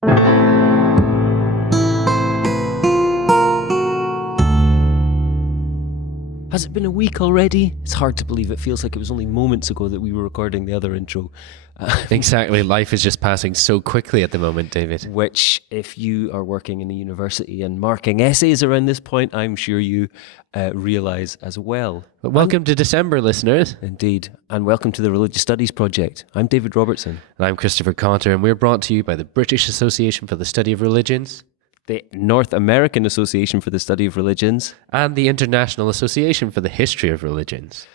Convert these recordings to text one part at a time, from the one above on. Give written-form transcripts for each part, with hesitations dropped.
Has it been a week already? It's hard to believe. It feels like it was only moments ago that we were recording the other intro. Exactly. Life is just passing so quickly at the moment, David. Which, if you are working in a university and marking essays around this point, I'm sure you realise as well. But welcome to December, listeners. Indeed. And welcome to the Religious Studies Project. I'm David Robertson. And I'm Christopher Cotter, and we're brought to you by the British Association for the Study of Religions, the North American Association for the Study of Religions, and the International Association for the History of Religions.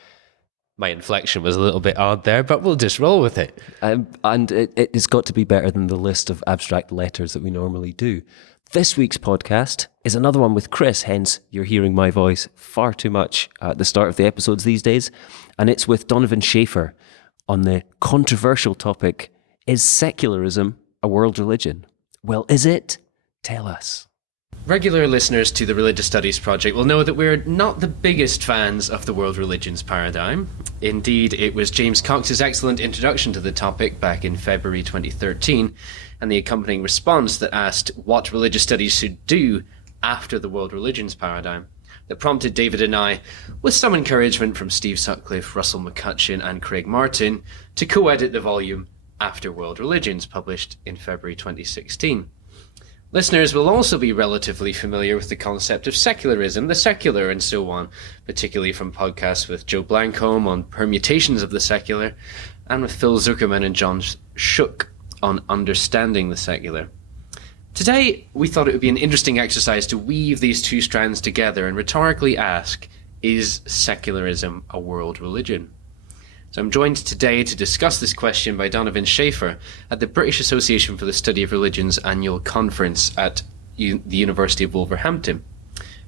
My inflection was a little bit odd there, but we'll just roll with it. And it's got to be better than the list of abstract letters that we normally do. This week's podcast is another one with Chris, hence you're hearing my voice far too much at the start of the episodes these days. And it's with Donovan Schaefer on the controversial topic, is secularism a world religion? Well, is it? Tell us. Regular listeners to the Religious Studies Project will know that we're not the biggest fans of the world religions paradigm. Indeed, it was James Cox's excellent introduction to the topic back in February 2013 and the accompanying response that asked what religious studies should do after the world religions paradigm that prompted David and I, with some encouragement from Steve Sutcliffe, Russell McCutcheon and Craig Martin, to co-edit the volume After World Religions, published in February 2016. Listeners will also be relatively familiar with the concept of secularism, the secular, and so on, particularly from podcasts with Joe Blancombe on permutations of the secular, and with Phil Zuckerman and John Shook on understanding the secular. Today, we thought it would be an interesting exercise to weave these two strands together and rhetorically ask, is secularism a world religion? So I'm joined today to discuss this question by Donovan Schaefer at the British Association for the Study of Religions annual conference at the University of Wolverhampton.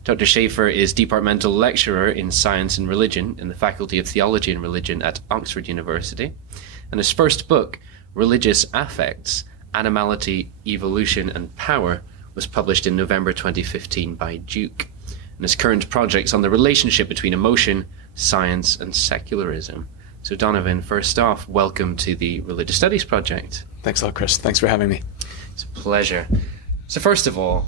Dr. Schaefer is departmental lecturer in science and religion in the Faculty of Theology and Religion at Oxford University, and his first book, Religious Affects, Animality, Evolution and Power, was published in November 2015 by Duke. And his current project's on the relationship between emotion, science and secularism. So Donovan, first off, welcome to the Religious Studies Project. Thanks a lot, Chris. Thanks for having me. It's a pleasure. So first of all,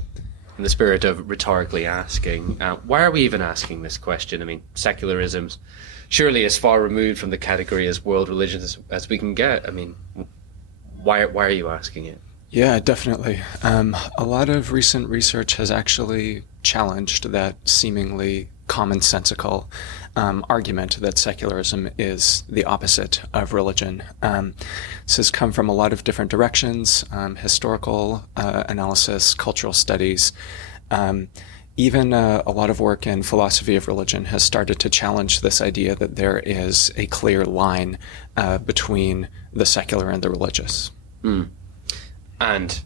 in the spirit of rhetorically asking, why are we even asking this question? I mean, secularism's surely as far removed from the category as world religions as we can get. I mean, why are you asking it? Yeah, definitely. A lot of recent research has actually challenged that seemingly commonsensical argument that secularism is the opposite of religion. This has come from a lot of different directions, historical analysis, cultural studies. Even a lot of work in philosophy of religion has started to challenge this idea that there is a clear line between the secular and the religious. And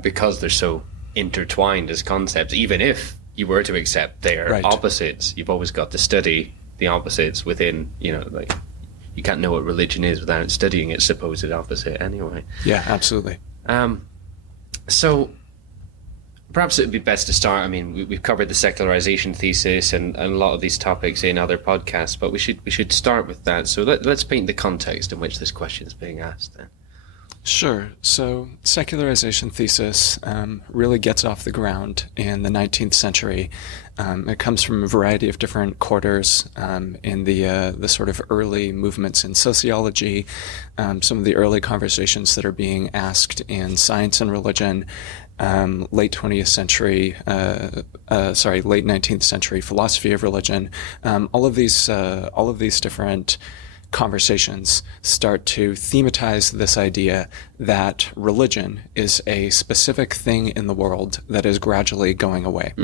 because they're so intertwined as concepts, even if you were to accept their opposites, you've always got to study the opposites within, like you can't know what religion is without studying its supposed opposite anyway. Yeah, absolutely. So perhaps it would be best to start, I mean, we've covered the secularization thesis and a lot of these topics in other podcasts, but we should start with that. So let's paint the context in which this question is being asked then. Sure. So secularization thesis really gets off the ground in the 19th century. It comes from a variety of different quarters in the sort of early movements in sociology, some of the early conversations that are being asked in science and religion, late 19th century philosophy of religion. All of these different conversations start to thematize this idea that religion is a specific thing in the world that is gradually going away.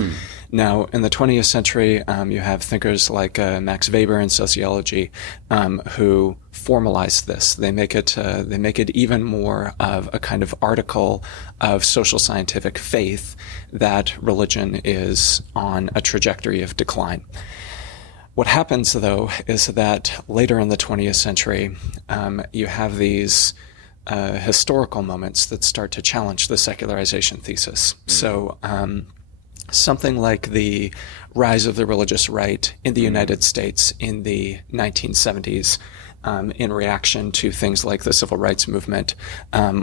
Now, in the 20th century, you have thinkers like Max Weber in sociology who formalize this. They make it even more of a kind of article of social scientific faith that religion is on a trajectory of decline. What happens, though, is that later in the 20th century, you have these historical moments that start to challenge the secularization thesis. So something like the rise of the religious right in the United States in the 1970s in reaction to things like the civil rights movement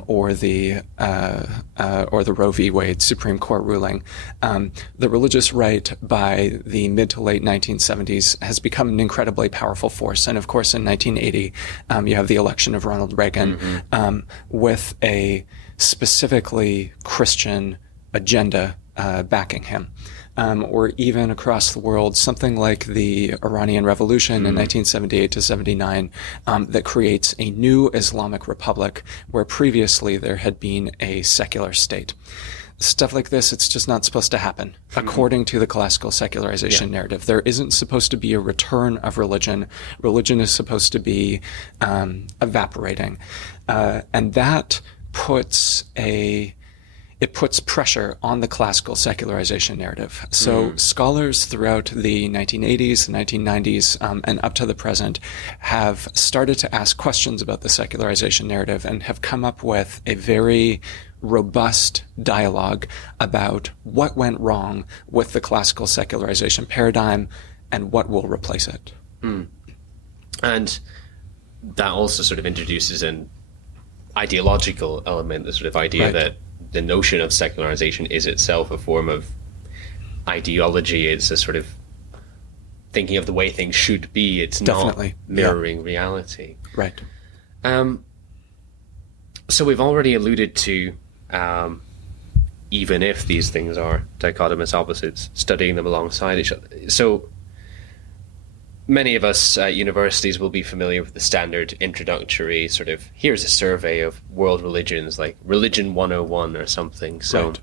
or the Roe v. Wade Supreme Court ruling. The religious right by the mid to late 1970s has become an incredibly powerful force. And of course, in 1980, you have the election of Ronald Reagan with a specifically Christian agenda backing him. Or even across the world, something like the Iranian Revolution in 1978 to 79 that creates a new Islamic republic where previously there had been a secular state. Stuff like this, it's just not supposed to happen, according to the classical secularization narrative. There isn't supposed to be a return of religion. Religion is supposed to be evaporating. And that puts pressure on the classical secularization narrative. So scholars throughout the 1980s, the 1990s, and up to the present have started to ask questions about the secularization narrative and have come up with a very robust dialogue about what went wrong with the classical secularization paradigm and what will replace it. And that also sort of introduces an ideological element, the sort of idea that the notion of secularization is itself a form of ideology. It's a sort of thinking of the way things should be. It's Definitely. not mirroring reality. Right. So we've already alluded to, even if these things are dichotomous opposites, studying them alongside each other. So many of us at universities will be familiar with the standard introductory sort of, here's a survey of world religions, like Religion 101 or something. So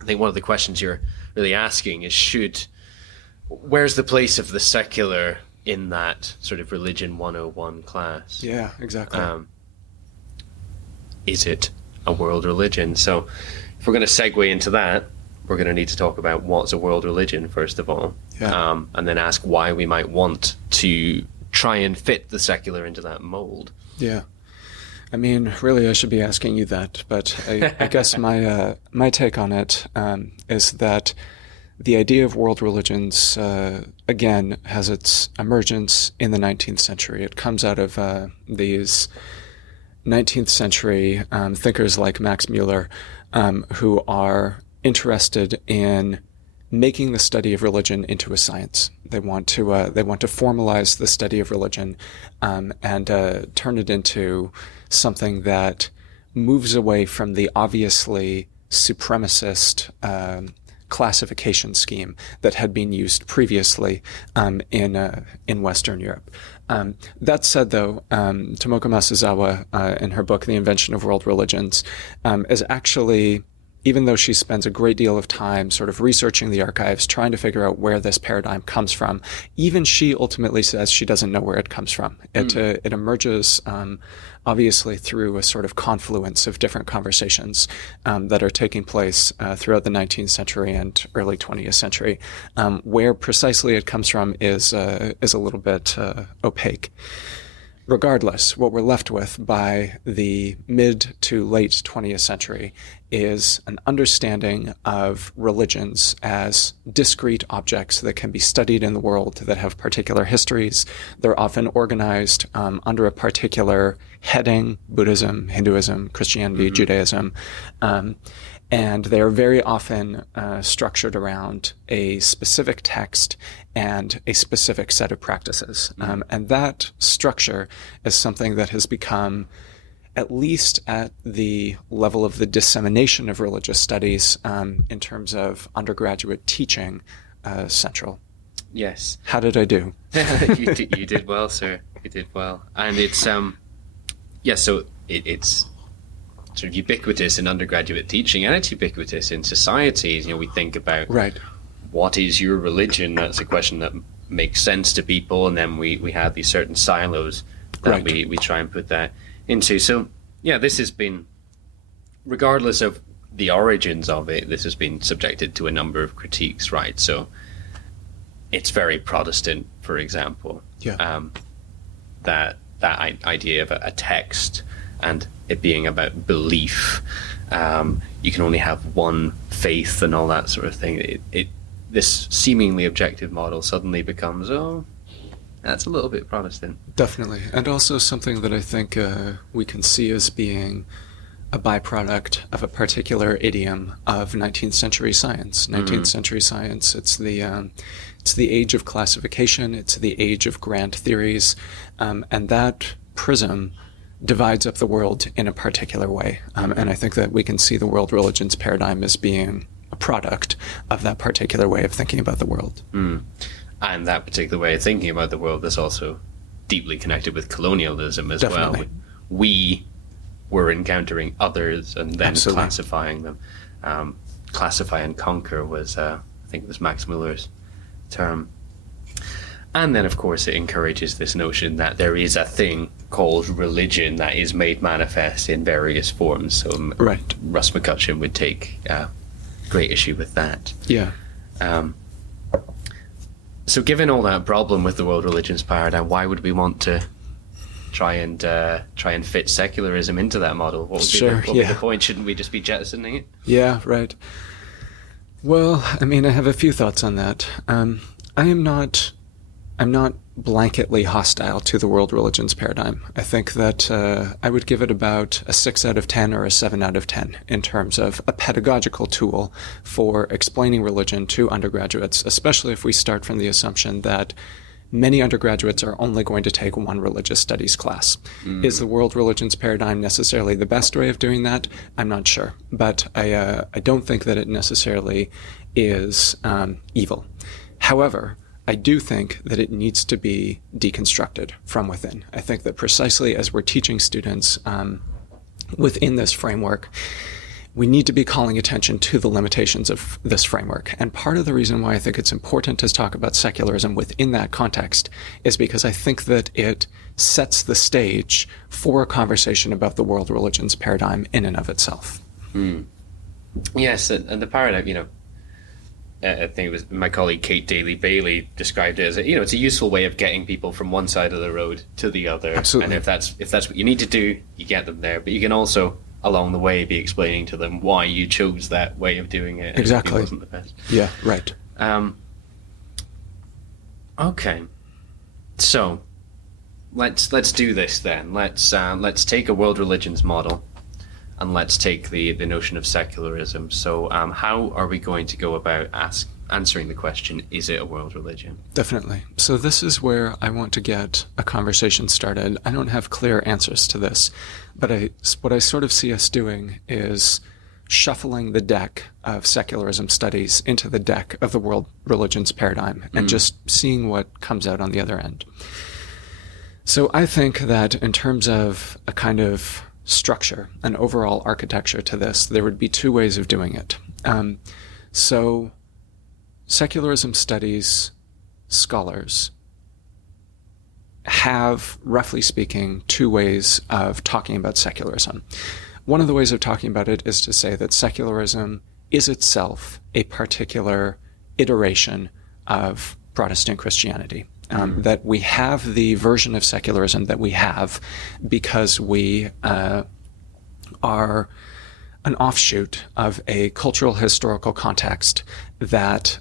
I think one of the questions you're really asking is where's the place of the secular in that sort of Religion 101 class? Yeah, exactly. Is it a world religion? So if we're going to segue into that, we're going to need to talk about what's a world religion, first of all, and then ask why we might want to try and fit the secular into that mold. Yeah. I mean, really, I should be asking you that, but I guess my take on it is that the idea of world religions, again, has its emergence in the 19th century. It comes out of these 19th century thinkers like Max Muller, who are interested in making the study of religion into a science. They want to formalize the study of religion and turn it into something that moves away from the obviously supremacist classification scheme that had been used previously in Western Europe. That said, though, Tomoko Masuzawa, in her book *The Invention of World Religions*, is actually, even though she spends a great deal of time sort of researching the archives, trying to figure out where this paradigm comes from, even she ultimately says she doesn't know where it comes from. It emerges obviously through a sort of confluence of different conversations that are taking place throughout the 19th century and early 20th century. Where precisely it comes from is a little bit opaque. Regardless, what we're left with by the mid to late 20th century is an understanding of religions as discrete objects that can be studied in the world, that have particular histories. They're often organized under a particular heading: Buddhism, Hinduism, Christianity, Judaism. And they are very often structured around a specific text and a specific set of practices. And that structure is something that has become, at least at the level of the dissemination of religious studies in terms of undergraduate teaching, central. Yes. How did I do? You did well, sir. You did well. And it's, so it's sort of ubiquitous in undergraduate teaching, and it's ubiquitous in societies. We think about what is your religion? That's a question that makes sense to people, and then we have these certain silos that we try and put that into. So yeah, this has been, regardless of the origins of it, this has been subjected to a number of critiques, right? So it's very Protestant, for example. That idea of a text and it being about belief, you can only have one faith and all that sort of thing. This seemingly objective model suddenly becomes, a That's a little bit Protestant. Definitely. And also something that I think we can see as being a byproduct of a particular idiom of 19th century science. 19th century science, it's the age of classification, it's the age of grand theories, and that prism divides up the world in a particular way. And I think that we can see the world religions paradigm as being a product of that particular way of thinking about the world. And that particular way of thinking about the world is also deeply connected with colonialism as Definitely. well. We were encountering others and then Absolutely. classifying them. Classify and conquer was, I think it was Max Muller's term. And then, of course, it encourages this notion that there is a thing called religion that is made manifest in various forms. So Right. Russ McCutcheon would take great issue with that. Yeah. So given all that problem with the world religions paradigm, why would we want to try and fit secularism into that model? What would be the point? Shouldn't we just be jettisoning it? Yeah, right. Well, I mean, I have a few thoughts on that. I'm not blanketly hostile to the world religions paradigm. I think that I would give it about a 6 out of 10 or a 7 out of 10 in terms of a pedagogical tool for explaining religion to undergraduates, especially if we start from the assumption that many undergraduates are only going to take one religious studies class. Is the world religions paradigm necessarily the best way of doing that? I'm not sure, but I don't think that it necessarily is evil. However, I do think that it needs to be deconstructed from within. I think that precisely as we're teaching students within this framework, we need to be calling attention to the limitations of this framework. And part of the reason why I think it's important to talk about secularism within that context is because I think that it sets the stage for a conversation about the world religions paradigm in and of itself. Yes, and the paradigm, I think it was my colleague Kate Daly-Bailey described it as it's a useful way of getting people from one side of the road to the other. Absolutely. And if that's what you need to do, you get them there. But you can also, along the way, be explaining to them why you chose that way of doing it. Exactly. It wasn't the best. Yeah, right. Okay. So let's do this then. Let's take a world religions model. And let's take the notion of secularism. So how are we going to go about answering the question, is it a world religion? Definitely. So this is where I want to get a conversation started. I don't have clear answers to this, but what I sort of see us doing is shuffling the deck of secularism studies into the deck of the world religions paradigm and just seeing what comes out on the other end. So I think that in terms of a kind of structure, an overall architecture to this, there would be two ways of doing it. So secularism studies scholars have, roughly speaking, two ways of talking about secularism. One of the ways of talking about it is to say that secularism is itself a particular iteration of Protestant Christianity. That we have the version of secularism that we have because we are an offshoot of a cultural historical context that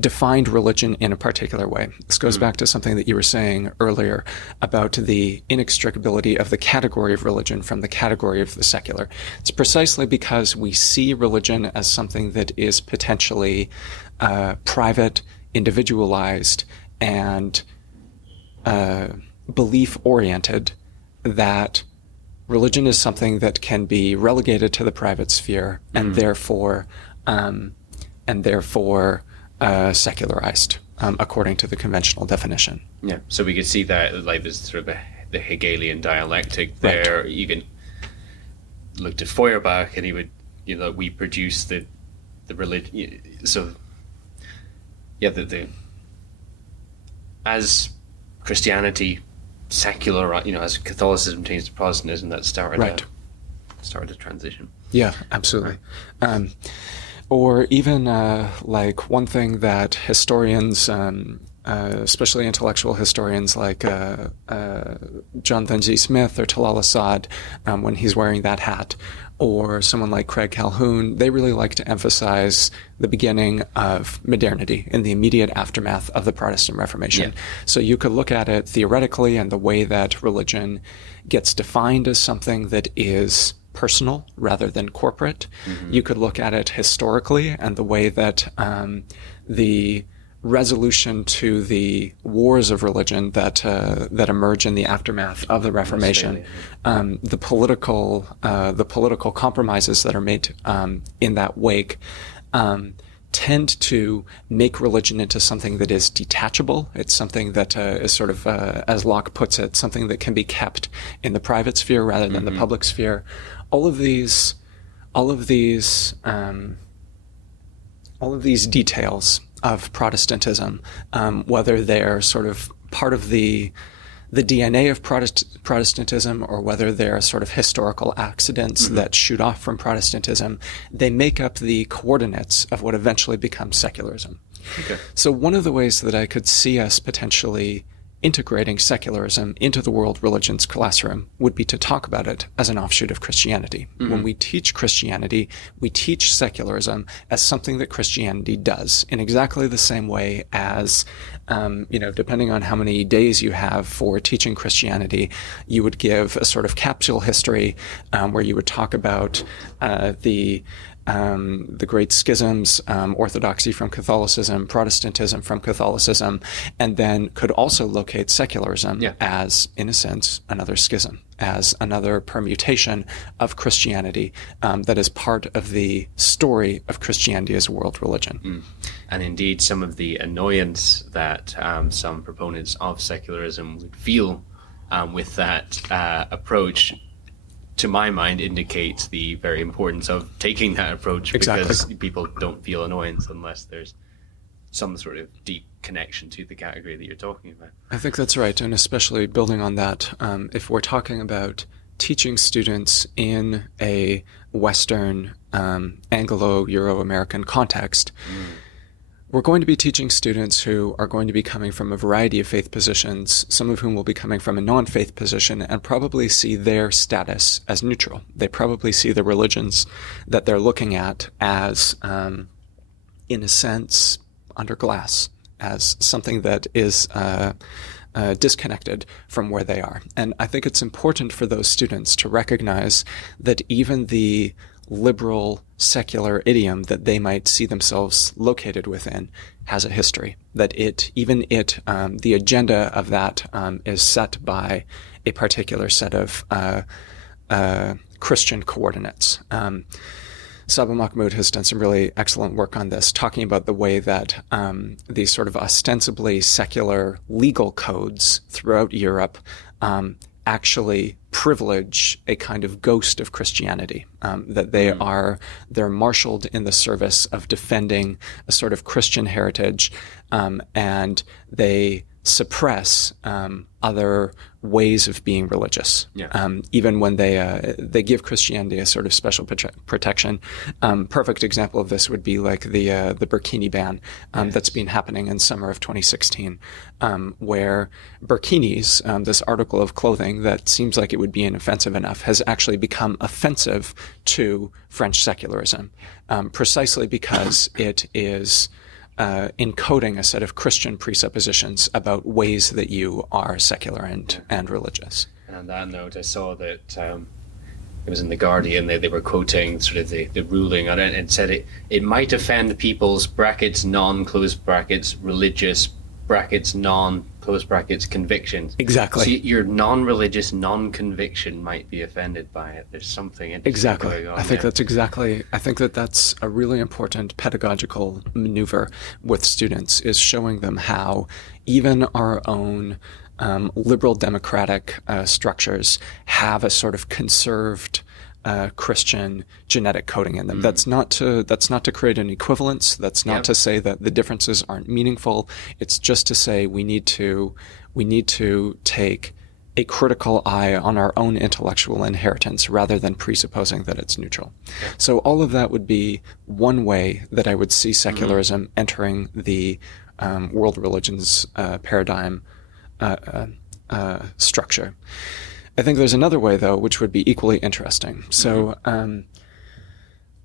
defined religion in a particular way. This goes back to something that you were saying earlier about the inextricability of the category of religion from the category of the secular. It's precisely because we see religion as something that is potentially private, individualized, and belief-oriented, that religion is something that can be relegated to the private sphere and therefore secularized, according to the conventional definition. Yeah. So we could see that like there's sort of the Hegelian dialectic there. Right. You can look to Feuerbach, and he would, we produce the religion. So yeah, as Christianity secular, as Catholicism changed to Protestantism, that started a transition. Yeah, absolutely. Or even like one thing that historians especially intellectual historians like Jonathan Z. Smith or Talal Asad, when he's wearing that hat, or someone like Craig Calhoun, they really like to emphasize the beginning of modernity in the immediate aftermath of the Protestant Reformation. Yeah. So you could look at it theoretically and the way that religion gets defined as something that is personal rather than corporate. Mm-hmm. You could look at it historically and the way that the resolution to the wars of religion that emerge in the aftermath of the Reformation, the political compromises that are made in that wake, tend to make religion into something that is detachable. It's something that is sort of, as Locke puts it, something that can be kept in the private sphere rather than the public sphere. All of these details of Protestantism, whether they're sort of part of the DNA of Protestantism or whether they're sort of historical accidents that shoot off from Protestantism, they make up the coordinates of what eventually becomes secularism. Okay. So one of the ways that I could see us potentially integrating secularism into the world religions classroom would be to talk about it as an offshoot of Christianity. Mm-hmm. When we teach Christianity, we teach secularism as something that Christianity does in exactly the same way as, depending on how many days you have for teaching Christianity, you would give a sort of capsule history where you would talk about the great schisms, Orthodoxy from Catholicism, Protestantism from Catholicism, and then could also locate secularism as, in a sense, another schism, as another permutation of Christianity that is part of the story of Christianity as a world religion. Mm. And indeed, some of the annoyance that some proponents of secularism would feel with that approach, to my mind, indicates the very importance of taking that approach. Exactly. Because people don't feel annoyance unless there's some sort of deep connection to the category that you're talking about. I think that's right, and especially building on that, if we're talking about teaching students in a Western Anglo-Euro-American context, we're going to be teaching students who are going to be coming from a variety of faith positions, some of whom will be coming from a non-faith position, and probably see their status as neutral. They probably see the religions that they're looking at as, in a sense, under glass, as something that is disconnected from where they are. And I think it's important for those students to recognize that even the liberal secular idiom that they might see themselves located within has a history, that the agenda of that is set by a particular set of Christian coordinates. Saba Mahmood has done some really excellent work on this, talking about the way that these sort of ostensibly secular legal codes throughout Europe actually privilege a kind of ghost of Christianity, that they're marshaled in the service of defending a sort of Christian heritage, and they suppress other ways of being religious, even when they give Christianity a sort of special protection. Perfect example of this would be like the burkini ban that's been happening in summer of 2016, where burkinis, this article of clothing that seems like it would be inoffensive enough, has actually become offensive to French secularism, precisely because it is encoding a set of Christian presuppositions about ways that you are secular and religious. And on that note, I saw that it was in The Guardian, they were quoting sort of the ruling on it, and said it might offend people's brackets, non-close brackets, religious brackets, non-close brackets, convictions. Exactly. So your non-religious, non-conviction might be offended by it. There's something interesting going on. I think that's a really important pedagogical maneuver with students, is showing them how even our own liberal democratic structures have a sort of conserved Christian genetic coding in them. That's not to create an equivalence. That's not to say that the differences aren't meaningful. It's just to say we need to take a critical eye on our own intellectual inheritance rather than presupposing that it's neutral. Okay. So all of that would be one way that I would see secularism entering the world religions paradigm structure. I think there's another way, though, which would be equally interesting. So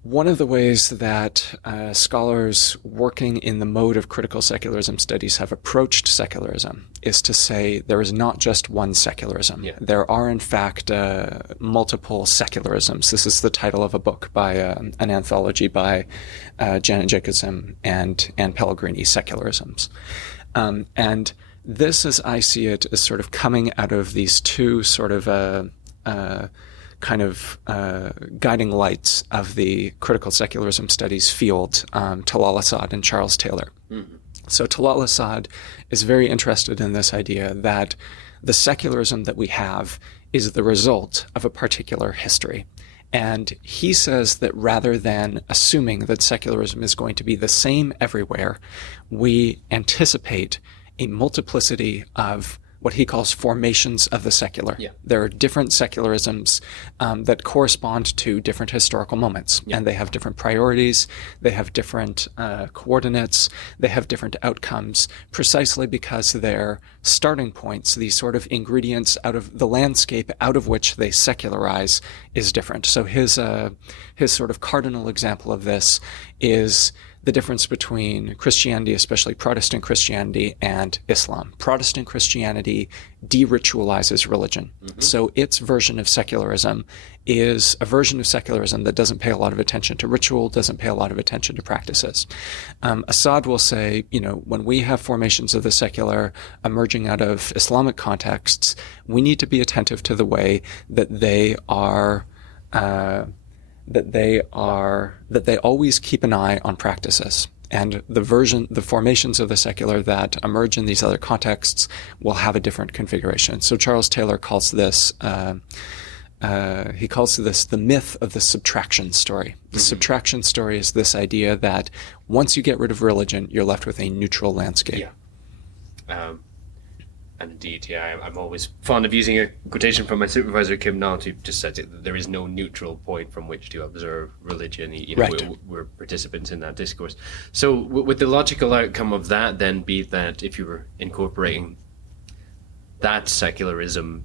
one of the ways that scholars working in the mode of critical secularism studies have approached secularism is to say there is not just one secularism. Yeah. There are, in fact, multiple secularisms. This is the title of a book by an anthology by Janet Jacobson and Anne Pellegrini, Secularisms. And this, as I see it, is sort of coming out of these two sort of guiding lights of the critical secularism studies field, Talal Asad and Charles Taylor. Mm-hmm. So Talal Asad is very interested in this idea that the secularism that we have is the result of a particular history. And he says that rather than assuming that secularism is going to be the same everywhere, we anticipate a multiplicity of what he calls formations of the secular. Yeah. There are different secularisms that correspond to different historical moments, and they have different priorities, they have different coordinates, they have different outcomes, precisely because their starting points, these sort of ingredients out of the landscape out of which they secularize, is different. So his sort of cardinal example of this is the difference between Christianity, especially Protestant Christianity, and Islam. Protestant Christianity de-ritualizes religion. Mm-hmm. So its version of secularism is a version of secularism that doesn't pay a lot of attention to ritual, doesn't pay a lot of attention to practices. Asad will say, when we have formations of the secular emerging out of Islamic contexts, we need to be attentive to the way that they always keep an eye on practices. And the formations of the secular that emerge in these other contexts will have a different configuration. So Charles Taylor calls this, the myth of the subtraction story. The subtraction story is this idea that once you get rid of religion, you're left with a neutral landscape. Yeah. And indeed, I'm always fond of using a quotation from my supervisor, Kim Nant, who just said that there is no neutral point from which to observe religion. Right. We're participants in that discourse. So would the logical outcome of that then be that if you were incorporating that secularism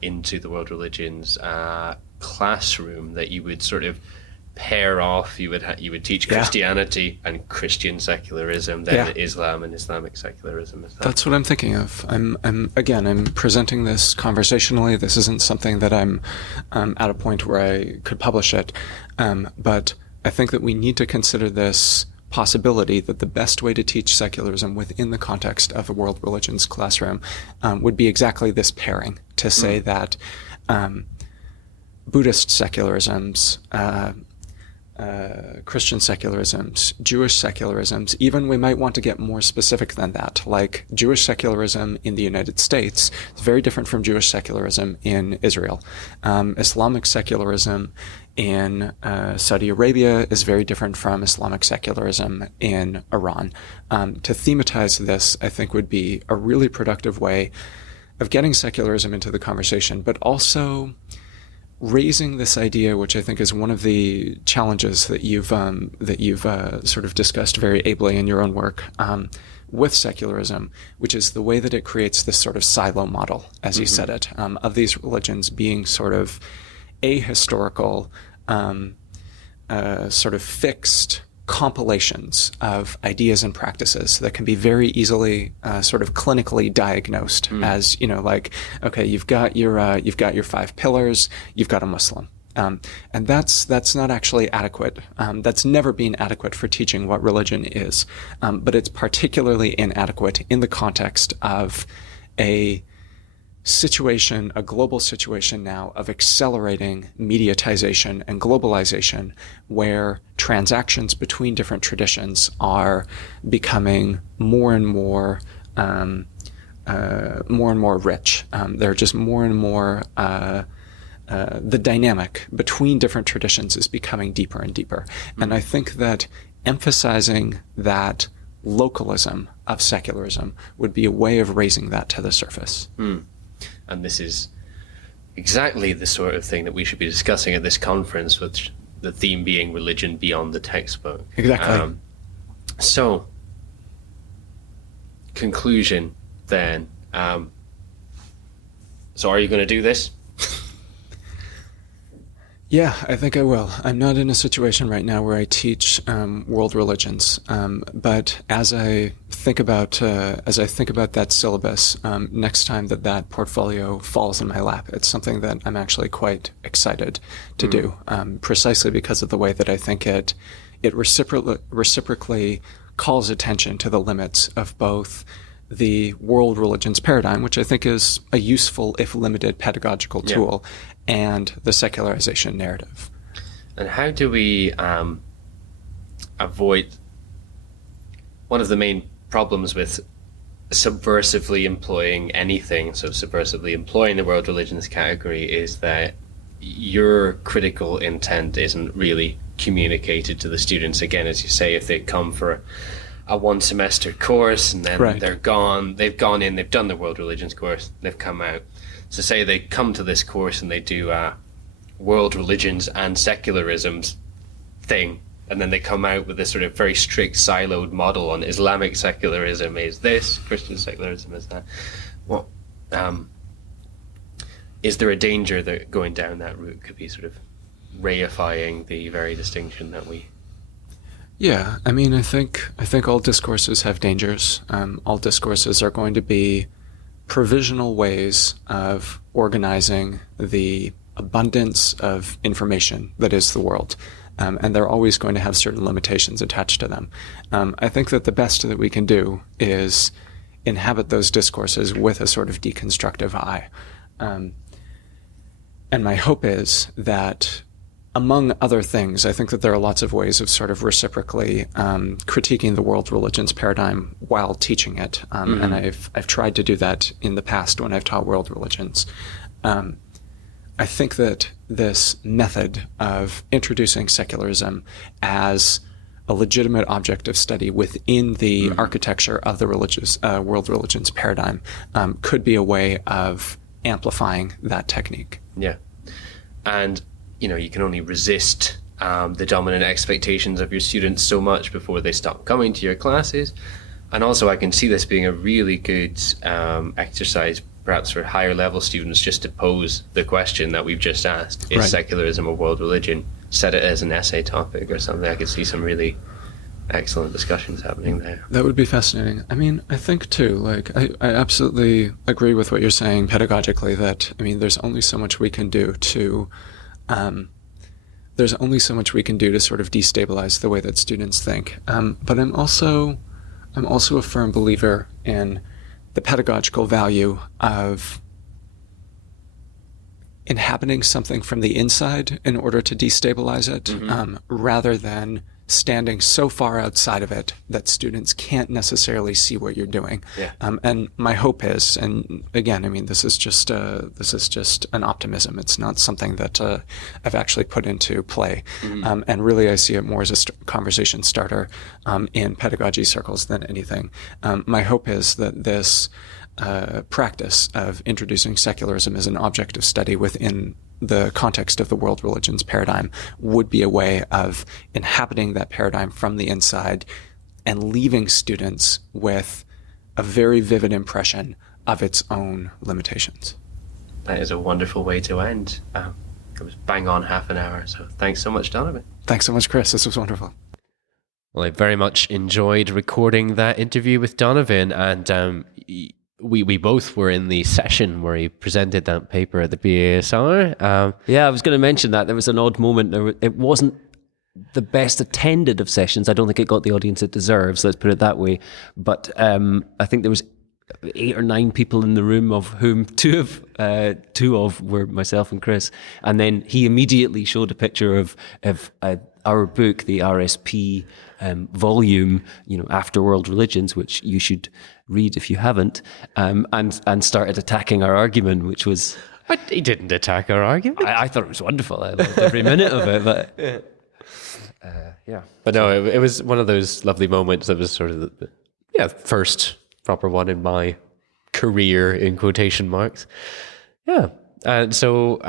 into the world religions classroom, that you would sort of pair off, you would teach Christianity and Christian secularism, then Islam and Islamic secularism? That's what I'm thinking of. I'm presenting this conversationally. This isn't something that I'm at a point where I could publish it, but I think that we need to consider this possibility that the best way to teach secularism within the context of a world religions classroom would be exactly this pairing, to say that Buddhist secularisms, Christian secularisms, Jewish secularisms, even we might want to get more specific than that, like Jewish secularism in the United States is very different from Jewish secularism in Israel. Islamic secularism in Saudi Arabia is very different from Islamic secularism in Iran. To thematize this, I think, would be a really productive way of getting secularism into the conversation, but also raising this idea, which I think is one of the challenges that you've sort of discussed very ably in your own work with secularism, which is the way that it creates this sort of silo model, as you said it, of these religions being sort of ahistorical, sort of fixed compilations of ideas and practices that can be very easily sort of clinically diagnosed as, okay, you've got your 5 pillars, you've got a Muslim. And that's not actually adequate. That's never been adequate for teaching what religion is. But it's particularly inadequate in the context of a global situation now of accelerating mediatization and globalization, where transactions between different traditions are becoming more and more rich. They're just more and more. The dynamic between different traditions is becoming deeper and deeper, and I think that emphasizing that localism of secularism would be a way of raising that to the surface. And this is exactly the sort of thing that we should be discussing at this conference, with the theme being religion beyond the textbook. Exactly. So conclusion then, so are you going to do this? Yeah, I think I will. I'm not in a situation right now where I teach world religions, but as I think about that syllabus, next time that portfolio falls in my lap, it's something that I'm actually quite excited to do, precisely because of the way that I think it reciprocally calls attention to the limits of both the world religions paradigm, which I think is a useful, if limited, pedagogical tool, and the secularization narrative. And how do we avoid one of the main problems with subversively employing anything, so subversively employing the world religions category, is that your critical intent isn't really communicated to the students. Again, as you say, if they come for a one semester course and then they've gone in, they've done the world religions course, they've come out. So say they come to this course and they do world religions and secularisms thing, and then they come out with this sort of very strict siloed model on Islamic secularism is this, Christian secularism is that. Well, is there a danger that going down that route could be sort of reifying the very distinction that we... Yeah, I mean, I think all discourses have dangers. All discourses are going to be provisional ways of organizing the abundance of information that is the world. And they're always going to have certain limitations attached to them. I think that the best that we can do is inhabit those discourses with a sort of deconstructive eye. And my hope is that, among other things, I think that there are lots of ways of sort of reciprocally critiquing the world religions paradigm while teaching it. And I've tried to do that in the past when I've taught world religions. I think that this method of introducing secularism as a legitimate object of study within the architecture of the world religions paradigm could be a way of amplifying that technique. Yeah. And you can only resist the dominant expectations of your students so much before they stop coming to your classes. And also I can see this being a really good exercise, perhaps for higher level students, just to pose the question that we've just asked. Is secularism a world religion? Set it as an essay topic or something. I could see some really excellent discussions happening there. That would be fascinating. I mean, I think too, I absolutely agree with what you're saying pedagogically, that, there's only so much we can do to sort of destabilize the way that students think. But I'm also a firm believer in the pedagogical value of inhabiting something from the inside in order to destabilize it, rather than standing so far outside of it that students can't necessarily see what you're doing. Yeah. And my hope is, and again, this is just an optimism. It's not something that I've actually put into play. And really, I see it more as a conversation starter in pedagogy circles than anything. My hope is that this practice of introducing secularism as an object of study within the context of the world religions paradigm would be a way of inhabiting that paradigm from the inside and leaving students with a very vivid impression of its own limitations. That is a wonderful way to end. It was bang on half an hour, so thanks so much, Donovan. Thanks so much, Chris. This was wonderful. Well, I very much enjoyed recording that interview with Donovan, and we both were in the session where he presented that paper at the BASR. Yeah, I was going to mention that. There was an odd moment. It wasn't the best attended of sessions. I don't think it got the audience it deserves, let's put it that way. But I think there was 8 or 9 people in the room, of whom two of were myself and Chris. And then he immediately showed a picture of our book, the RSP volume, After World Religions, which you should read if you haven't, and started attacking our argument, which was... But he didn't attack our argument. I thought it was wonderful. I loved every minute of it. But yeah. But no, it was one of those lovely moments that was sort of the first proper one in my career, in quotation marks. Yeah. And so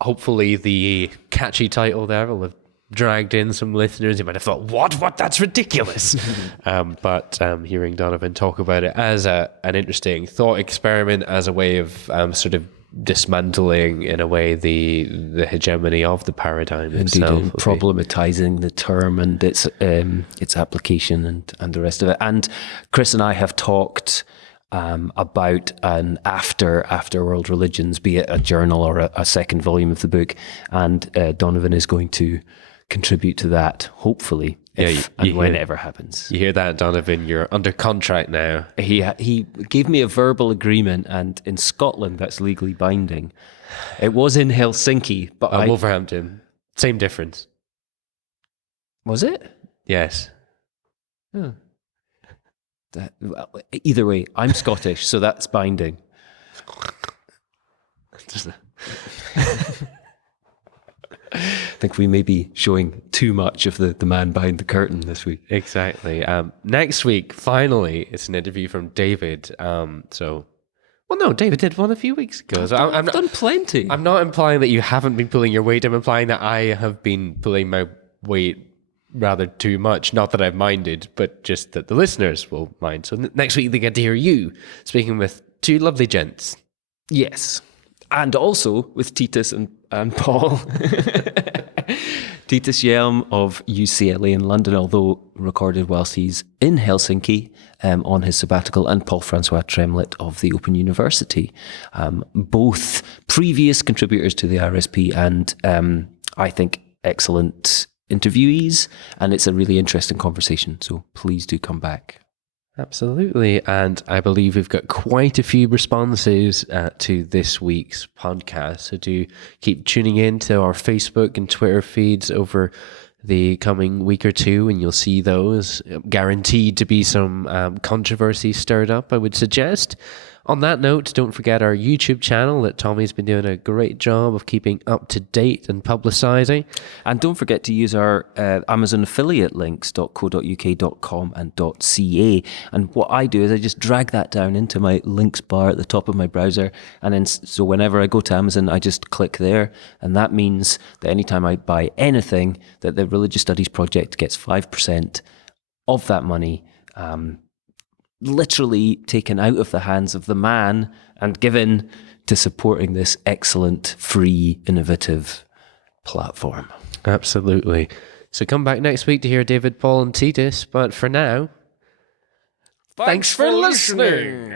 hopefully the catchy title there will have dragged in some listeners who might have thought, what, that's ridiculous. But hearing Donovan talk about it as an interesting thought experiment, as a way of sort of dismantling, in a way, the hegemony of the paradigm itself. Indeed, problematizing the term and its application and the rest of it. And Chris and I have talked about an after World Religions, be it a journal or a second volume of the book, and Donovan is going to contribute to that, hopefully, when it ever happens. You hear that, Donovan? You're under contract now. He gave me a verbal agreement, and in Scotland that's legally binding. It was in Helsinki, but Wolverhampton, same difference. Was it? Yes. Oh. Well, either way, I'm Scottish, so that's binding. I think we may be showing too much of the man behind the curtain this week. Exactly. Next week, finally, it's an interview from David. No, David did one a few weeks ago. So I've done plenty. I'm not implying that you haven't been pulling your weight. I'm implying that I have been pulling my weight rather too much. Not that I've minded, but just that the listeners will mind. So next week they get to hear you speaking with two lovely gents. Yes. And also with Titus and Paul. Titus Yelm of UCLA in London, although recorded whilst he's in Helsinki on his sabbatical, and Paul Francois Tremlett of the Open University. Both previous contributors to the RSP and I think excellent interviewees, and it's a really interesting conversation, so please do come back. Absolutely, and I believe we've got quite a few responses to this week's podcast, so do keep tuning in to our Facebook and Twitter feeds over the coming week or two, and you'll see those. Guaranteed to be some controversy stirred up, I would suggest. On that note, don't forget our YouTube channel that Tommy's been doing a great job of keeping up to date and publicising. And don't forget to use our Amazon affiliate links, .co.uk.com and .ca. And what I do is I just drag that down into my links bar at the top of my browser. And then, so whenever I go to Amazon, I just click there. And that means that anytime I buy anything, that the Religious Studies Project gets 5% of that money, literally taken out of the hands of the man and given to supporting this excellent, free, innovative platform. Absolutely. So come back next week to hear David, Paul and Titus. But for now, thanks for listening.